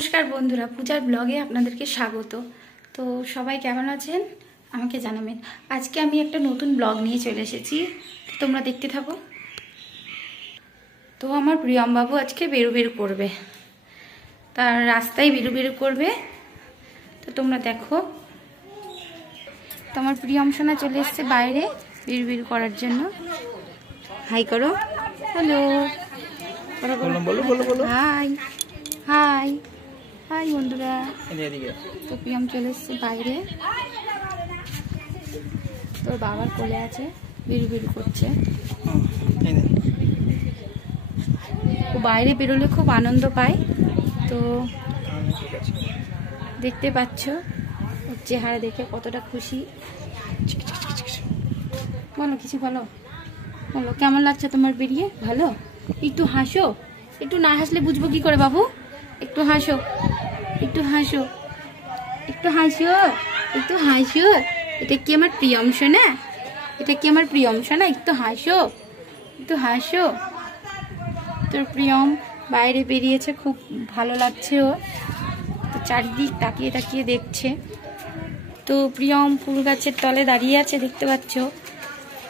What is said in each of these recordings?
নমস্কার বন্ধুরা, পূজার ব্লগে আপনাদেরকে স্বাগত। তো সবাই কেমন আছেন আমাকে জানাবেন। আজকে আমি একটা নতুন ব্লগ নিয়ে চলে এসেছি, তোমরা দেখতে থাকো। তো আমার প্রিয়ম বাবু আজকে বেরু করবে, তার রাস্তায় বেরু করবে, তো তোমরা দেখো। তো আমার প্রিয়ম সোনা চলে এসছে বাইরে বেরু করার জন্য। হাই করো, হ্যালো, হাই হাই হাই বন্ধুরা। তো প্রিয়ম চলে এসছে বাইরে, তোর বাবার কোলে আছে, বেরু করছে। ও বাইরে বেরোলে খুব আনন্দ পায়। তো দেখতে পাচ্ছ ওর চেহারা দেখে কতটা খুশি। বলো, কিছু বলো, বলো কেমন লাগছে তোমার বেরিয়ে? ভালো? একটু হাসো, একটু না হাসলে বুঝবো কি করে বাবু? একটু হাসো, একটু হাসো, একটু হাসো, একটু হাসো। এটা কি আমার প্রিয়ম সোনা? এটা কি আমার প্রিয়ম সোনা? একটু হাসো, একটু হাসো। তোর প্রিয়ম বাইরে বেরিয়েছে, খুব ভালো লাগছে ও। তো চারিদিক তাকিয়ে তাকিয়ে দেখছে। তো প্রিয়ম ফুল গাছের তলে দাঁড়িয়ে আছে, দেখতে পাচ্ছ।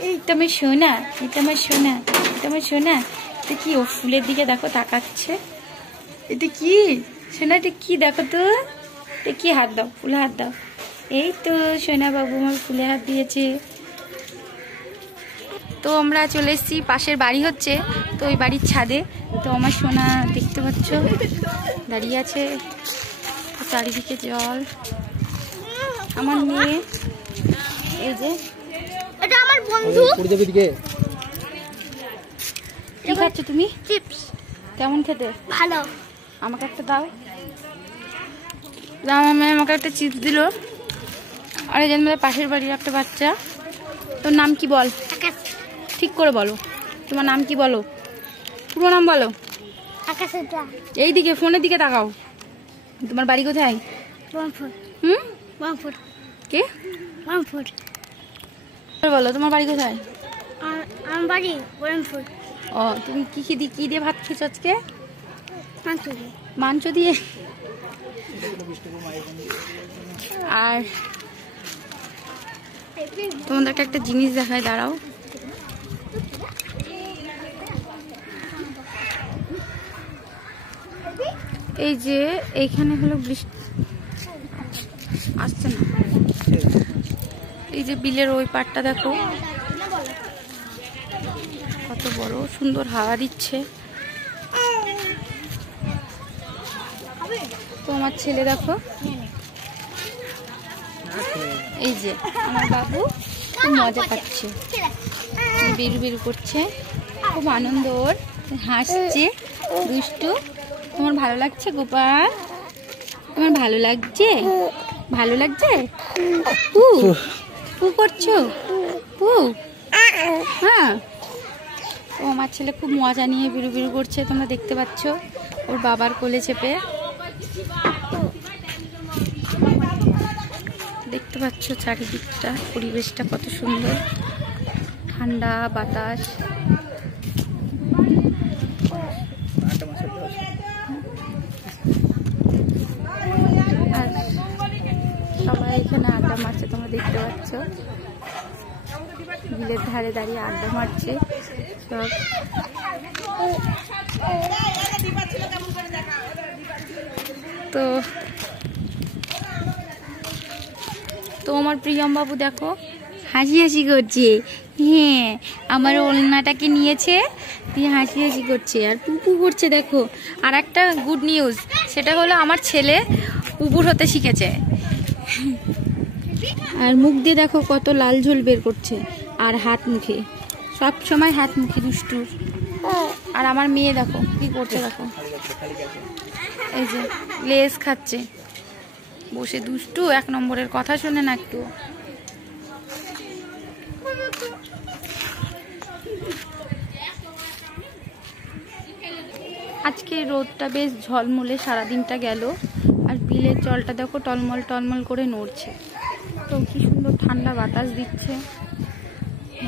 এইটা আমার সোনা, এটা আমার সোনা, এটা আমার সোনা। এটা কি? ও ফুলের দিকে দেখো তাকাচ্ছে। এটা কি সোনা? এটা কি? দেখো তো, এটা কি? হাত দাও, ফুলে হাত দাও। এই তো সোনা বাবু আমার ফুলে হাত দিয়েছে। তো আমরা চলে এসেছি, পাশের বাড়ি হচ্ছে, তো ওই বাড়ির ছাদে। তো আমার সোনা দেখতে পাচ্ছ দাঁড়িয়ে আছে, চারিদিকে জল। আমার মেয়ে এই যে, এটা আমার বন্ধু। কি খাচ্ছ তুমি? চিপস। কেমন খেতে? ভালো। আমাকে একটা দাও। আমার মেয়ে আমাকে একটা চিপস দিল। আর এই যে আমাদের পাশের বাড়ির একটা বাচ্চা। তোর নাম কি বল? ঠিক করে বলো, তোমার নাম কি বলো? পুরো নাম বলো। এই দিকে, ফোনের দিকে তাকাও। তোমার বাড়ি কোথায়? কে বলো, তোমার বাড়ি কোথায়? আমার বাড়ি বহরমপুর। ও, তুমি কি দিয়ে ভাত খেয়েছো আজকে? মাংস দিয়ে। আর তোমাদেরকে একটা জিনিস দেখায়, দাঁড়াও। এই যে এইখানে হলো বৃষ্টি আসছে না, এই যে বিলের ওই পাড়টা দেখো কত বড়, সুন্দর হাওয়া দিচ্ছে। তো আমার ছেলে দেখো, এই যে আমার বাবু খুব মজা পাচ্ছে, বেরু করছে, খুব আনন্দ ওর, হাসছে, দুষ্টু। তোমার ভালো লাগছে গোপাল? তোমার ভালো লাগছে? ভালো লাগছে? পু পু করছো? পু, হ্যাঁ। ও আমার ছেলে খুব মজা নিয়ে বেরু করছে, তোমরা দেখতে পাচ্ছ, ওর বাবার কোলে চেপে। দেখতে পাচ্ছ চারিদিকটা, পরিবেশটা কত সুন্দর, ঠান্ডা বাতাস। আর সবাই এখানে আড্ডা মারছে, তোমরা দেখতে পাচ্ছ, বিলের ধারে দাঁড়িয়ে আড্ডা মারছে সব। তো আমার প্রিয়ম বাবু দেখো হাসি করছে। হ্যাঁ, আমার ওলনাটাকে নিয়েছে, দিয়ে হাসি করছে আর পুপু করছে। দেখো, আর একটা গুড নিউজ, সেটা হলো আমার ছেলে পুপুর হতে শিখেছে। আর মুখ দিয়ে দেখো কত লাল ঝোল বের করছে, আর হাত মুখে, সব সময় হাত মুখে দুষ্টুর। আর আমার মেয়ে দেখো কি করছে, দেখো এই যে লেস খাচ্ছে বসে, দুষ্টু, এক নম্বরের, কথা শুনে না একটু। আজকে রোদটা বেশ ঝলমলে সারাদিনটা গেল, আর বিলের জলটা দেখো টলমল করে নড়ছে। তো কি সুন্দর ঠান্ডা বাতাস দিচ্ছে,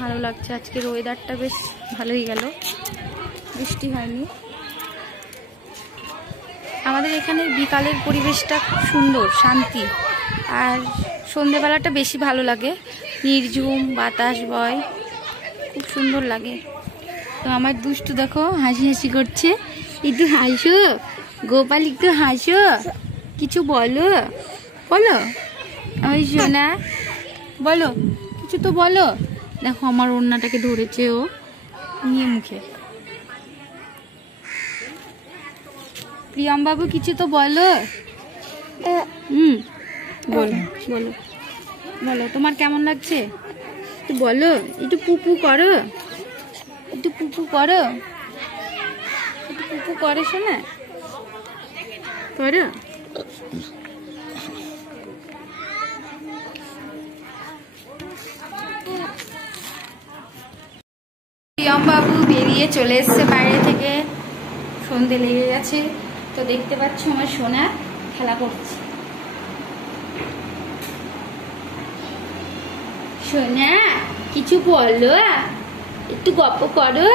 ভালো লাগছে। আজকের ওয়েদারটা বেশ ভালোই গেল, বৃষ্টি হয়নি। আমাদের এখানে বিকালের পরিবেশটা খুব সুন্দর, শান্তি। আর সন্ধেবেলাটা বেশি ভালো লাগে, নির্ঝুম বাতাস বয়, খুব সুন্দর লাগে। তো আমার দুষ্টু দেখো হাসি হাসি করছে। একটু হাসো গোপাল, একটু হাসো, কিছু বলো বলো। ওই সোনা বলো, কিছু তো বলো। দেখো আমার ওড়নাটাকে ধরেছে ও নিয়ে মুখে। প্রিয়ম বাবু কিছু তো বলো। বলো বলো বলো, তোমার কেমন লাগছে একটু বলো। একটু পুপু করো, একটু পুপু করো, একটু পুপু করে শোনা করো। প্রিয়ম বাবু বেরিয়ে চলে এসছে বাইরে থেকে, সন্ধে লেগে গেছে। তো দেখতে পাচ্ছ আমার সোনা খেলা করছে। সোনা কিছু বলো, একটু গল্প করো,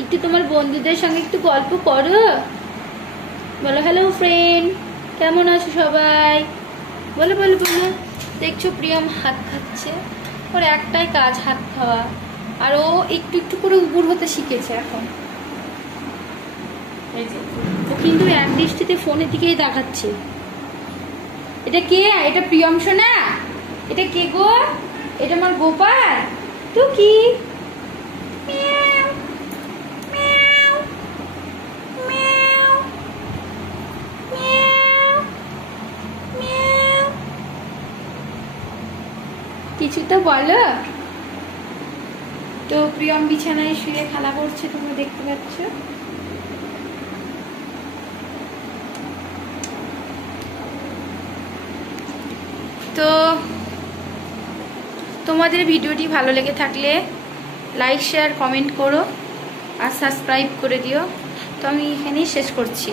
একটু তোমার বন্ধুদের সঙ্গে একটু গল্প করো। বলো হ্যালো ফ্রেন্ড, কেমন আছো সবাই, বলো বলো বলো। দেখছো প্রিয়ম হাত খাচ্ছে, ওর একটাই কাজ হাত খাওয়া। আর ও একটু একটু করে উপর হতে শিখেছে এখন। ও কিন্তু এক দৃষ্টিতে ফোনের দিকেই দেখাচ্ছে। এটা কে? এটা প্রিয়ম সোনা? এটা কে গো? এটা আমার গোপাল। তো কি কিছু তো বলো। তো প্রিয়ম বিছানায় শুয়ে খেলা করছে, তোমরা দেখতে পাচ্ছ। তো তোমাদের ভিডিওটি ভালো লেগে থাকলে লাইক শেয়ার কমেন্ট করো আর সাবস্ক্রাইব করে দিও। তো আমি এখানেই শেষ করছি।